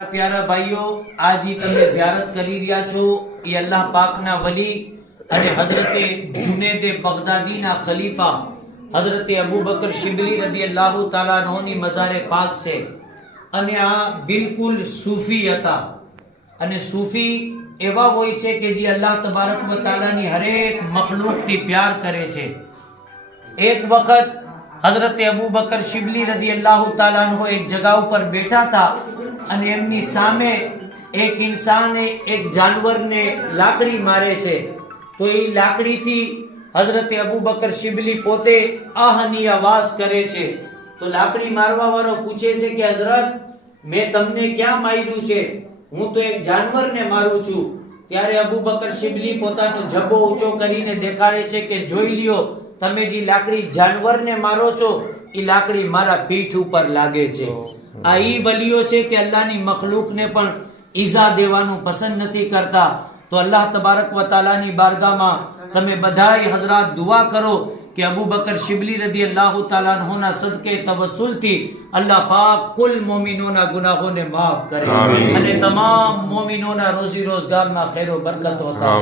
प्यारा भाईओ आज ही तमे ज़ियारत करी रिया छो ये अल्लाह पाक ना वली अने हजरते जुनेद बगदादी ना खलीफा हजरते अबू बकर शिबली रदी अल्लाह ताला अन्हु नी मज़ारे पाक से अने आ बिल्कुल सूफी हता अने सूफी एवा होय छे के जे अल्लाह तबारक व ताला नी हरेक मखलूक थी प्यार करे छे। एक वक्त हजरत अबू बकर शिबली रदी अल्लाह ताला अन्हु एक जगह पर बैठा था અને એમની સામે એક ઇન્સાને એક જાનવરને લાકડી મારે છે તો એ લાકડીથી હઝરત અબુ બકર શિબલી પોતે આહની આવાજ કરે છે તો લાકડી મારવા વાળો પૂછે છે કે હઝરત મેં તમને ક્યાં માર્યું છે, હું તો એક જાનવરને મારું છું। ત્યારે અબુ બકર શિબલી પોતાનો જબ્બો ઊંચો કરીને દેખાડે છે કે જોઈ લ્યો તમે જે લાકડી જાનવરને મારો છો એ લાકડી મારા પીઠ ઉપર લાગે છે। આ ઈ વલીઓ છે કે અલ્લાહની મખલૂકને પણ ઈજા દેવાનું પસંદ નથી કરતા। તો અલ્લાહ તબારક વ તાલાની બારગાહમાં તમે બધાય હઝરાત દુઆ કરો કે અબુ બકર શિબલી રદી અલ્લાહ તાલા અન્હુના સદકે તવસ્સુલથી અલ્લાહ પાક કુલ મોમિનોના ગુનાહોને માફ કરે અને તમામ મોમિનોના રોજી રોજગારમાં ખૈર વ બરકત હોતા।